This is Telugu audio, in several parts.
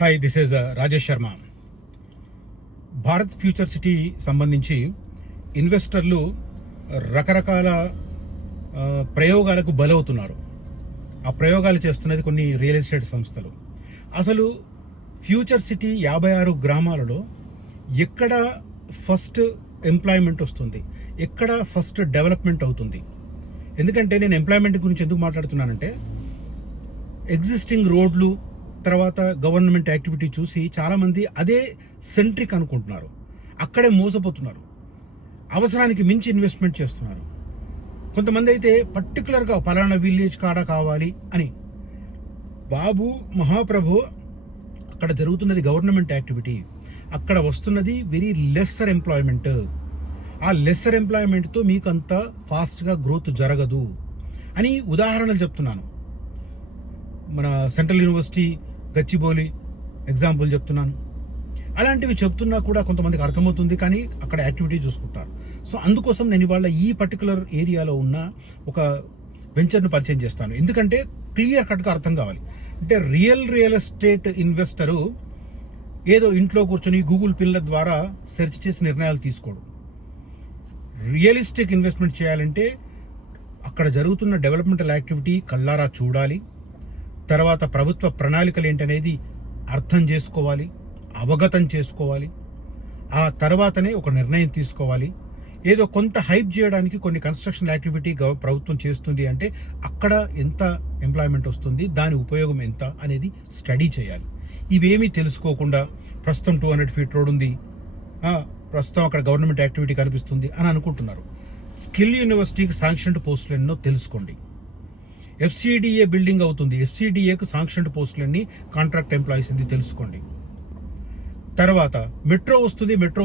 Hi, this is Rajesh Sharma. Bharat future city సంబంధించి ఇన్వెస్టర్లు రకరకాల ప్రయోగాలకు బలవుతున్నారు. ఆ ప్రయోగాలు చేస్తున్నది కొన్ని రియల్ ఎస్టేట్ సంస్థలు. అసలు ఫ్యూచర్ సిటీ 56 గ్రామాలలో ఎక్కడ ఫస్ట్ ఎంప్లాయ్మెంట్ వస్తుంది, ఎక్కడ ఫస్ట్ డెవలప్మెంట్ అవుతుంది? ఎందుకంటే నేను ఎంప్లాయ్మెంట్ గురించి ఎందుకు మాట్లాడుతున్నానంటే, ఎగ్జిస్టింగ్ రోడ్లు తర్వాత గవర్నమెంట్ యాక్టివిటీ చూసి చాలామంది అదే సెంట్రిక్ అనుకుంటున్నారు. అక్కడే మోసపోతున్నారు. అవసరానికి మించి ఇన్వెస్ట్మెంట్ చేస్తున్నారు. కొంతమంది అయితే పర్టికులర్గా పలానా విలేజ్ కాడ కావాలి అని. బాబు మహాప్రభు, అక్కడ జరుగుతున్నది గవర్నమెంట్ యాక్టివిటీ. అక్కడ వస్తున్నది వెరీ లెస్సర్ ఎంప్లాయ్మెంట్. ఆ లెస్సర్ ఎంప్లాయ్మెంట్తో మీకు అంత ఫాస్ట్గా గ్రోత్ జరగదు అని ఉదాహరణలు చెప్తున్నాను. మన సెంట్రల్ యూనివర్సిటీ గచ్చిబౌలి ఎగ్జాంపుల్ చెప్తున్నాను. అలాంటివి చెప్తున్నా కూడా కొంతమందికి అర్థమవుతుంది, కానీ అక్కడ యాక్టివిటీ చూసుకుంటారు. సో అందుకోసం నేను ఇవాళ ఈ పర్టికులర్ ఏరియాలో ఉన్న ఒక వెంచర్ను పరిచయం చేస్తాను. ఎందుకంటే క్లియర్ కట్గా అర్థం కావాలి. అంటే రియల్ ఎస్టేట్ ఇన్వెస్టరు ఏదో ఇంట్లో కూర్చొని గూగుల్ పిన్ల ద్వారా సెర్చ్ చేసి నిర్ణయాలు తీసుకోడు. రియలిస్టిక్ ఇన్వెస్ట్మెంట్ చేయాలంటే అక్కడ జరుగుతున్న డెవలప్మెంటల్ యాక్టివిటీ కళ్ళారా చూడాలి. తర్వాత ప్రభుత్వ ప్రణాళికలు ఏంటనేది అర్థం చేసుకోవాలి, అవగతం చేసుకోవాలి. ఆ తర్వాతనే ఒక నిర్ణయం తీసుకోవాలి. ఏదో కొంత హైప్ చేయడానికి కొన్ని కన్స్ట్రక్షన్ యాక్టివిటీ ప్రభుత్వం చేస్తుంది అంటే అక్కడ ఎంత ఎంప్లాయ్మెంట్ వస్తుంది, దాని ఉపయోగం ఎంత అనేది స్టడీ చేయాలి. ఇవేమీ తెలుసుకోకుండా ప్రస్తుతం 200 ఫీట్ రోడ్ ఉంది, ప్రస్తుతం అక్కడ గవర్నమెంట్ యాక్టివిటీ కనిపిస్తుంది అని అనుకుంటున్నారు. స్కిల్ యూనివర్సిటీకి శాంక్షన్డ్ పోస్టులు ఎన్నో తెలుసుకోండి. FCDA బిల్డింగ్ అవుతుంది, FCDAకు శాంక్షన్డ్ పోస్టులన్నీ కాంట్రాక్ట్ ఎంప్లాయీస్ ఇది తెలుసుకోండి. తర్వాత మెట్రో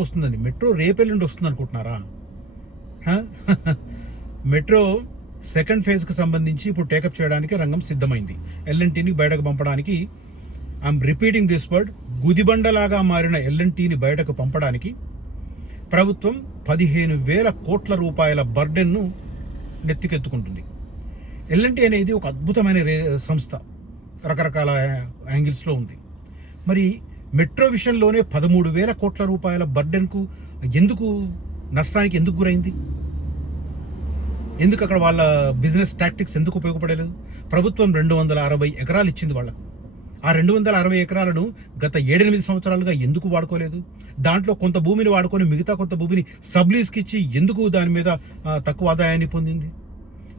వస్తుందని మెట్రో రేపెల్లుండి వస్తుంది అనుకుంటున్నారా? మెట్రో సెకండ్ ఫేజ్కి సంబంధించి ఇప్పుడు టేకప్ చేయడానికి రంగం సిద్ధమైంది. L&Tని బయటకు పంపడానికి, ఐఎమ్ రిపీటింగ్ దిస్ వర్డ్, గుదిబండలాగా మారిన L&Tని బయటకు పంపడానికి ప్రభుత్వం 15,000 కోట్ల రూపాయల బర్డెన్ను నెత్తికెత్తుకుంటుంది. L&T అనేది ఒక అద్భుతమైన సంస్థ, రకరకాల యాంగిల్స్లో ఉంది. మరి మెట్రో విషయంలోనే 13,000 కోట్ల రూపాయల బర్డెన్కు నష్టానికి ఎందుకు గురైంది? ఎందుకు అక్కడ వాళ్ళ బిజినెస్ టాక్టిక్స్ ఎందుకు ఉపయోగపడలేదు? ప్రభుత్వం 260 ఎకరాలు ఇచ్చింది వాళ్ళకు. ఆ 260 ఎకరాలను గత 7-8 సంవత్సరాలుగా ఎందుకు వాడుకోలేదు? దాంట్లో కొంత భూమిని వాడుకొని మిగతా కొంత భూమిని సబ్లీస్కి ఇచ్చి ఎందుకు దాని మీద తక్కువ ఆదాయాన్ని పొందింది?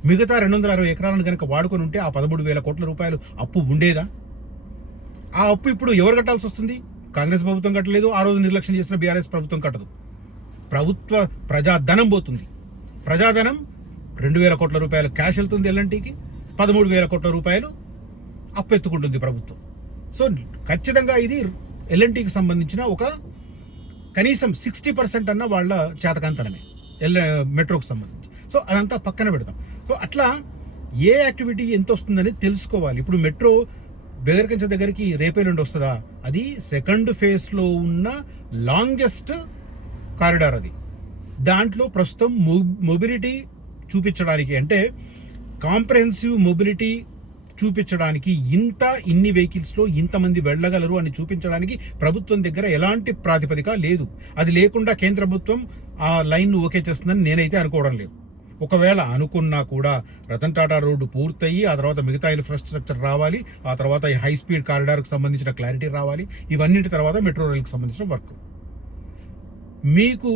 మిగతా 260 ఎకరాలను కనుక వాడుకొని ఉంటే ఆ 13,000 కోట్ల రూపాయలు అప్పు ఉండేదా? ఆ అప్పు ఇప్పుడు ఎవరు కట్టాల్సి వస్తుంది? కాంగ్రెస్ ప్రభుత్వం కట్టలేదు, ఆ రోజు నిర్లక్ష్యం చేసిన బీఆర్ఎస్ ప్రభుత్వం కట్టదు. ప్రజాధనం పోతుంది. ప్రజాధనం 2,000 కోట్ల రూపాయలు క్యాష్ వెళ్తుంది L&Tకి, 13,000 కోట్ల రూపాయలు అప్పు ఎత్తుకుంటుంది ప్రభుత్వం. సో ఖచ్చితంగా ఇది L&Tకి సంబంధించిన ఒక కనీసం 60% అన్న వాళ్ళ చేతకాంతనమే మెట్రోకి సంబంధించి. సో అదంతా పక్కన పెడతాం. సో అట్లా ఏ యాక్టివిటీ ఎంత వస్తుందని తెలుసుకోవాలి. ఇప్పుడు మెట్రో బెగర్కంచ దగ్గరికి రేపేలుండి వస్తుందా? అది సెకండ్ ఫేజ్లో ఉన్న లాంగెస్ట్ కారిడార్. అది దాంట్లో ప్రస్తుతం మొబిలిటీ చూపించడానికి, అంటే కాంప్రహెన్సివ్ మొబిలిటీ చూపించడానికి, ఇన్ని వెహికల్స్లో ఇంతమంది వెళ్ళగలరు అని చూపించడానికి ప్రభుత్వం దగ్గర ఎలాంటి ప్రాతిపదిక లేదు. అది లేకుండా కేంద్ర ప్రభుత్వం ఆ లైన్ ఓకే చేస్తుందని నేనైతే అనుకోవడం లేదు. ఒకవేళ అనుకున్నా కూడా రతన్ టాటా రోడ్డు పూర్తయ్యి ఆ తర్వాత మిగతా ఇన్ఫ్రాస్ట్రక్చర్ రావాలి, ఆ తర్వాత ఈ హై స్పీడ్ కారిడార్కి సంబంధించిన క్లారిటీ రావాలి, ఇవన్నిటి తర్వాత మెట్రో రైల్కి సంబంధించిన వర్క్. మీకు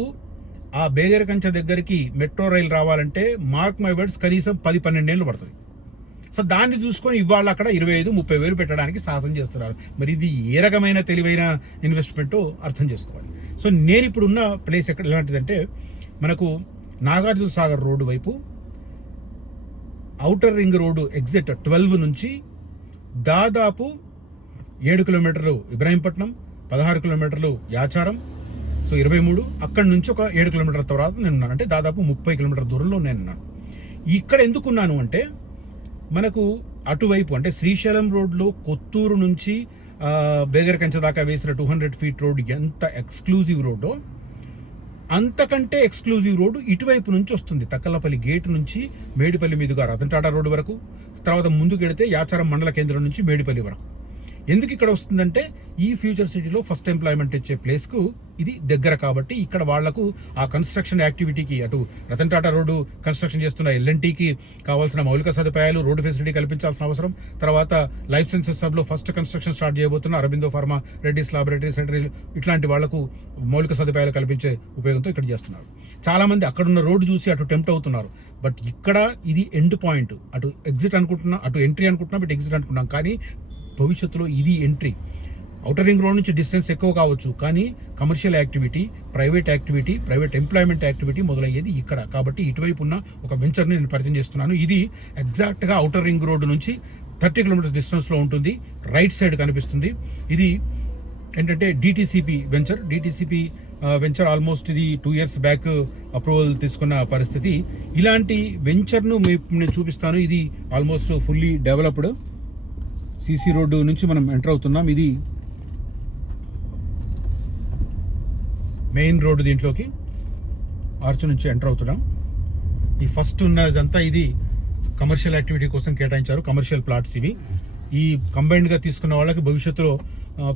ఆ బేగరకంచ దగ్గరికి మెట్రో రైల్ రావాలంటే మార్క్ మై వర్డ్స్ కనీసం 10-12 ఏళ్ళు పడుతుంది. సో దాన్ని చూసుకొని ఇవాళ అక్కడ 25,000-30 వేలు పెట్టడానికి సాహసం చేస్తున్నారు. మరి ఇది ఏ రకమైన తెలివైన ఇన్వెస్ట్మెంటో అర్థం చేసుకోవాలి. సో నేను ఇప్పుడున్న ప్లేస్ ఎలాంటిదంటే, మనకు నాగార్జున సాగర్ రోడ్డు వైపు ఔటర్ రింగ్ రోడ్డు ఎగ్జిట్ 12 నుంచి దాదాపు 7 కిలోమీటర్లు ఇబ్రాహీంపట్నం, 16 కిలోమీటర్లు యాచారం, సో 23. అక్కడి నుంచి ఒక 7 కిలోమీటర్ల తర్వాత నేనున్నాను. అంటే దాదాపు 30 కిలోమీటర్ల దూరంలో నేనున్నాను. ఇక్కడ ఎందుకున్నాను అంటే, మనకు అటువైపు అంటే శ్రీశైలం రోడ్లో కొత్తూరు నుంచి బేగరకంచ దాకా వేసిన 200 ఫీట్ రోడ్ ఎంత ఎక్స్క్లూజివ్ రోడ్డో, అంతకంటే ఎక్స్క్లూజివ్ రోడ్డు ఇటువైపు నుంచి వస్తుంది. తక్కలపల్లి గేట్ నుంచి మేడిపల్లి మీదుగా రతన్ టాటా రోడ్డు వరకు, తర్వాత ముందుకెడితే యాచారం మండల కేంద్రం నుంచి మేడిపల్లి వరకు. ఎందుకు ఇక్కడ వస్తుందంటే ఈ ఫ్యూచర్ సిటీలో ఫస్ట్ ఎంప్లాయ్మెంట్ ఇచ్చే ప్లేస్కు ఇది దగ్గర కాబట్టి ఇక్కడ వాళ్లకు ఆ కన్స్ట్రక్షన్ యాక్టివిటీకి అటు రతన్ టాటా రోడ్డు కన్స్ట్రక్షన్ చేస్తున్న ఎల్ఎన్టీకి కావాల్సిన మౌలిక సదుపాయాలు, రోడ్డు ఫెసిలిటీ కల్పించాల్సిన అవసరం, తర్వాత లైఫ్ సైన్సెస్ సబ్లో ఫస్ట్ కన్స్ట్రక్షన్ స్టార్ట్ చేయబోతున్న Aurobindo pharma, Reddy's laboratory centre ఇట్లాంటి వాళ్లకు మౌలిక సదుపాయాలు కల్పించే ఉపయోగంతో ఇక్కడ చేస్తున్నారు. చాలా మంది అక్కడున్న రోడ్డు చూసి అటు టెంప్ట్ అవుతున్నారు. బట్ ఇక్కడ ఇది ఎండ్ పాయింట్, అటు ఎగ్జిట్ అనుకుంటున్నా, అటు ఎంట్రీ అనుకుంటున్నాం, ఇటు ఎగ్జిట్ అనుకుంటున్నాం. కానీ భవిష్యత్తులో ఇది ఎంట్రీ. ఔటర్ రింగ్ రోడ్ నుంచి డిస్టెన్స్ ఎక్కువ కావచ్చు, కానీ commercial activity, private employment activity మొదలయ్యేది ఇక్కడ. కాబట్టి ఇటువైపు ఉన్న ఒక వెంచర్ని నేను పరిచయం చేస్తున్నాను. ఇది ఎగ్జాక్ట్గా ఔటర్ రింగ్ రోడ్డు నుంచి 30 కిలోమీటర్స్ డిస్టెన్స్లో ఉంటుంది. రైట్ సైడ్ కనిపిస్తుంది. ఇది ఏంటంటే డిటిసిపి వెంచర్ ఆల్మోస్ట్ ఇది 2 years బ్యాక్ అప్రూవల్ తీసుకున్న పరిస్థితి. ఇలాంటి వెంచర్ను నేను చూపిస్తాను. ఇది almost fully developed. CC road నుంచి మనం ఎంటర్ అవుతున్నాం. ఇది మెయిన్ రోడ్డు. దీంట్లోకి ఆర్చ్ నుంచి ఎంటర్ అవుతున్నాం. ఈ ఫస్ట్ ఉన్నదంతా ఇది కమర్షియల్ యాక్టివిటీ కోసం కేటాయించారు. కమర్షియల్ ప్లాట్స్ ఇవి. ఈ కంబైన్డ్గా తీసుకున్న వాళ్ళకి భవిష్యత్తులో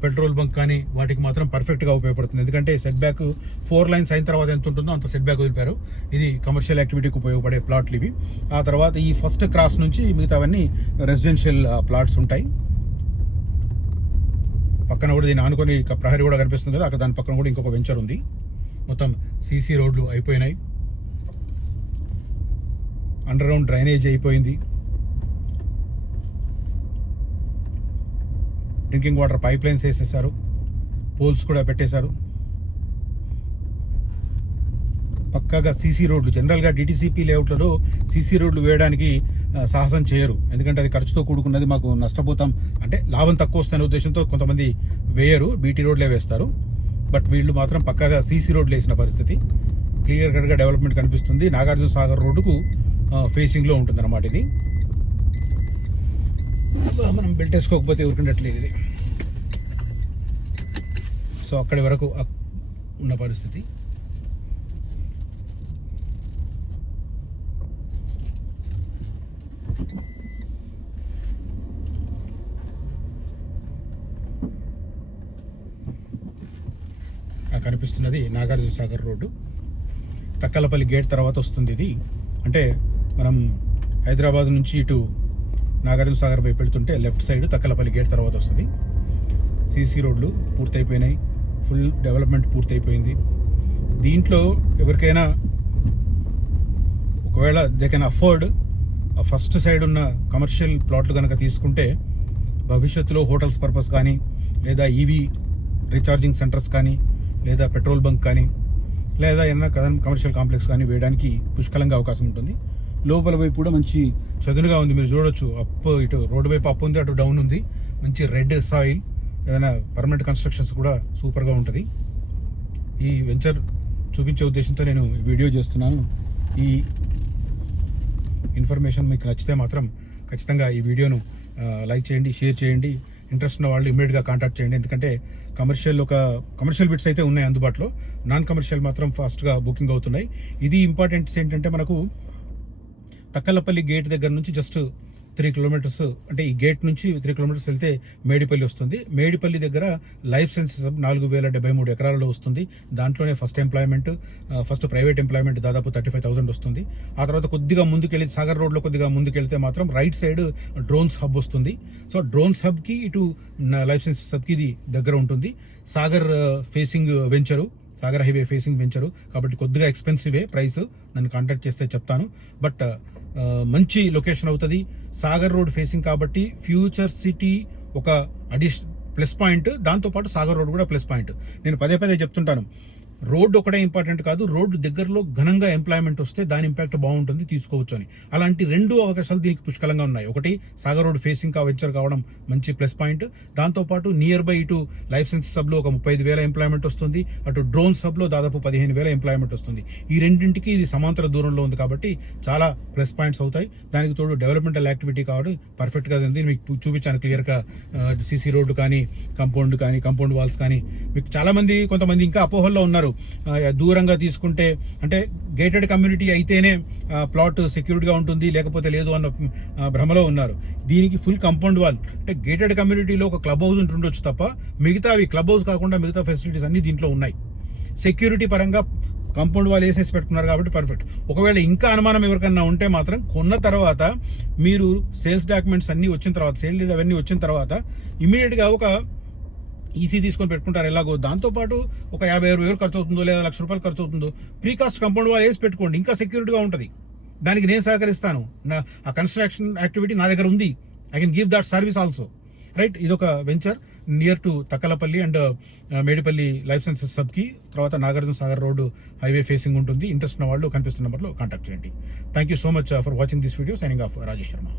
పెట్రోల్ బంక్ కానీ వాటికి మాత్రం పర్ఫెక్ట్గా ఉపయోగపడుతుంది. ఎందుకంటే సెట్ బ్యాక్ 4 lines అయిన తర్వాత ఎంత ఉంటుందో అంత సెట్ బ్యాక్ వదిలిపారు. ఇది కమర్షియల్ యాక్టివిటీకి ఉపయోగపడే ప్లాట్లు ఇవి. ఆ తర్వాత ఈ ఫస్ట్ క్రాస్ నుంచి మిగతావన్నీ రెసిడెన్షియల్ ప్లాట్స్ ఉంటాయి. పక్కన కూడా దీన్ని ఆనుకొని ప్రహరీ కూడా కనిపిస్తుంది కదా, అక్కడ దాని పక్కన కూడా ఇంకొక వెంచర్ ఉంది. మొత్తం సీసీ రోడ్లు అయిపోయినాయి. అండర్ గ్రౌండ్ డ్రైనేజ్ అయిపోయింది. డ్రింకింగ్ వాటర్ పైప్ లైన్స్ వేసేసారు. పోల్స్ కూడా పెట్టేశారు. పక్కాగా సీసీ రోడ్లు. జనరల్గా డిటిసిపి లేఅవుట్లలో సీసీ రోడ్లు వేయడానికి సాహసం చేయరు. ఎందుకంటే అది ఖర్చుతో కూడుకున్నది, మాకు నష్టపోతాం అంటే లాభం తక్కువ వస్తున్న ఉద్దేశంతో కొంతమంది వేయరు, బీటీ రోడ్లే వేస్తారు. బట్ వీళ్ళు మాత్రం పక్కాగా సీసీ రోడ్లు వేసిన పరిస్థితి. క్లియర్ కట్గా డెవలప్మెంట్ కనిపిస్తుంది. నాగార్జున సాగర్ రోడ్డుకు ఫేసింగ్లో ఉంటుంది అన్నమాట ఇది. మనం బెల్ట్ వేసుకోకపోతే ఊరుకున్నట్లేదు ఇది. సో అక్కడి వరకు ఉన్న పరిస్థితి. కనిపిస్తున్నది నాగార్జున సాగర్ రోడ్డు. తక్కలపల్లి గేట్ తర్వాత వస్తుంది ఇది. అంటే మనం హైదరాబాద్ నుంచి ఇటు నాగార్జున సాగర్ వైపు వెళ్తుంటే లెఫ్ట్ సైడ్ తక్కలపల్లి గేట్ తర్వాత వస్తుంది. సీసీ రోడ్లు పూర్తయిపోయినాయి. ఫుల్ డెవలప్మెంట్ పూర్తయిపోయింది. దీంట్లో ఎవరికైనా ఒకవేళ దే కెన్ అఫోర్డ్ ఆ ఫస్ట్ సైడ్ ఉన్న కమర్షియల్ ప్లాట్లు కనుక తీసుకుంటే భవిష్యత్తులో హోటల్స్ పర్పస్ కానీ, లేదా ఈవీ రీఛార్జింగ్ సెంటర్స్ కానీ, లేదా పెట్రోల్ బంక్ కానీ, లేదా ఏదైనా కమర్షియల్ కాంప్లెక్స్ కానీ వేయడానికి పుష్కలంగా అవకాశం ఉంటుంది. లోపల వైపు కూడా మంచి చదునుగా ఉంది. మీరు చూడొచ్చు, అప్ ఇటు రోడ్డు వైపు అప్ ఉంది, అటు డౌన్ ఉంది. మంచి రెడ్ సాయిల్. ఏదైనా పర్మనెంట్ కన్స్ట్రక్షన్స్ కూడా సూపర్గా ఉంటుంది. ఈ వెంచర్ చూపించే ఉద్దేశంతో నేను వీడియో చేస్తున్నాను. ఈ ఇన్ఫర్మేషన్ మీకు నచ్చితే మాత్రం ఖచ్చితంగా ఈ వీడియోను లైక్ చేయండి, షేర్ చేయండి. ఇంట్రెస్ట్ ఉన్న వాళ్ళు ఇమీడియట్గా కాంటాక్ట్ చేయండి. ఎందుకంటే కమర్షియల్ బిట్స్ అయితే ఉన్నాయి అందుబాటులో, నాన్ కమర్షియల్ మాత్రం ఫాస్ట్గా బుకింగ్ అవుతున్నాయి. ఇది ఇంపార్టెంట్ ఏంటంటే మనకు తక్కలపల్లి గేట్ దగ్గర నుంచి జస్ట్ 3 kilometers, అంటే ఈ గేట్ నుంచి 3 kilometers వెళ్తే మేడిపల్లి వస్తుంది. మేడిపల్లి దగ్గర లైఫ్ సైన్సెస్ 4073 ఎకరాలలో వస్తుంది. దాంట్లోనే ఫస్ట్ ప్రైవేట్ ఎంప్లాయ్మెంట్ దాదాపు 35,000 వస్తుంది. ఆ తర్వాత కొద్దిగా ముందుకెళ్ళి సాగర్ రోడ్లో కొద్దిగా ముందుకెళ్తే మాత్రం రైట్ సైడ్ డ్రోన్స్ హబ్ వస్తుంది. సో డ్రోన్స్ హబ్కి ఇటు లైఫ్ సైన్సెస్ హబ్కి ఇది దగ్గర ఉంటుంది. సాగర్ హైవే ఫేసింగ్ వెంచరు కాబట్టి కొద్దిగా ఎక్స్పెన్సివే ప్రైస్. నన్ను కాంటాక్ట్ చేస్తే చెప్తాను. బట్ మంచి లొకేషన్ అవుతుంది. సాగర్ రోడ్ ఫేసింగ్ కాబట్టి ఫ్యూచర్ సిటీ ఒక ప్లస్ పాయింట్. దాంతోపాటు సాగర్ రోడ్ కూడా ప్లస్ పాయింట్. నేను పదే చెప్తుంటాను, రోడ్డు ఒకటే ఇంపార్టెంట్ కాదు, రోడ్డు దగ్గరలో ఘనంగా ఎంప్లాయ్మెంట్ వస్తే దాని ఇంపాక్ట్ బాగుంటుంది, తీసుకోవచ్చు అని. అలాంటి 2 అవకాశాలు దీనికి పుష్కలంగా ఉన్నాయి. ఒకటి సాగర్ రోడ్ ఫేసింగ్ వెంచర్ కావడం మంచి ప్లస్ పాయింట్. దాంతోపాటు నియర్ బై ఇటు లైఫ్ సైన్సెస్ సబ్లో ఒక 35,000 ఎంప్లాయ్మెంట్ వస్తుంది. అటు డ్రోన్ సబ్లో దాదాపు 15,000 ఎంప్లాయ్మెంట్ వస్తుంది. ఈ రెండింటికి ఇది సమాంతర దూరంలో ఉంది కాబట్టి చాలా ప్లస్ పాయింట్స్ అవుతాయి. దానికి తోడు డెవలప్మెంటల్ యాక్టివిటీ కావడం పర్ఫెక్ట్గా ఉంది. మీకు చూపించాను క్లియర్గా. సీసీ రోడ్డు కానీ, కాంపౌండ్ వాల్స్ కానీ. మీకు కొంతమంది ఇంకా అపోహల్లో ఉన్నారు, దూరంగా తీసుకుంటే అంటే గేటెడ్ కమ్యూనిటీ అయితేనే ప్లాట్ సెక్యూర్డ్గా ఉంటుంది, లేకపోతే లేదు అన్న భ్రమలో ఉన్నారు. దీనికి ఫుల్ కాంపౌండ్ వాల్, అంటే గేటెడ్ కమ్యూనిటీలో ఒక క్లబ్ హౌస్ ఉంటుండొచ్చు తప్ప మిగతా అవి క్లబ్ హౌస్ కాకుండా మిగతా ఫెసిలిటీస్ అన్ని దీంట్లో ఉన్నాయి. సెక్యూరిటీ పరంగా కాంపౌండ్ వాల్ వేసేసి పెట్టుకున్నారు కాబట్టి పర్ఫెక్ట్. ఒకవేళ ఇంకా అనుమానం ఎవరికన్నా ఉంటే మాత్రం కొన్న తర్వాత మీరు సేల్స్ డాక్యుమెంట్స్ అన్నీ వచ్చిన తర్వాత, సేల్ డీడ్ అవన్నీ వచ్చిన తర్వాత ఇమీడియట్గా ఒక ఈసీ తీసుకొని పెట్టుకుంటారు. ఎలాగో దాంతోపాటు ఒక 50,000 ఖర్చు అవుతుందో లేదా ₹1,00,000 ఖర్చు అవుతుందో ప్రీకాస్ట్ కాంపౌండ్ వాల్ వేసి పెట్టుకోండి, ఇంకా సెక్యూరిటీగా ఉంటుంది. దానికి నేను సహకరిస్తాను. ఆ కన్స్ట్రక్షన్ యాక్టివిటీ నా దగ్గర ఉంది. I can give that service also, right. ఇదొక venture near to Takkalapalli and Medipalli life sciences సబ్కి, తర్వాత Nagarjuna Sagar road highway facing ఉంటుంది. ఇంట్రెస్ట్ ఉన్న వాళ్ళు కనిపిస్తున్న నెంబర్లో కాంటాక్ట్ చేయండి. Thank you so much for watching this video. Signing off Rajesh Sharma.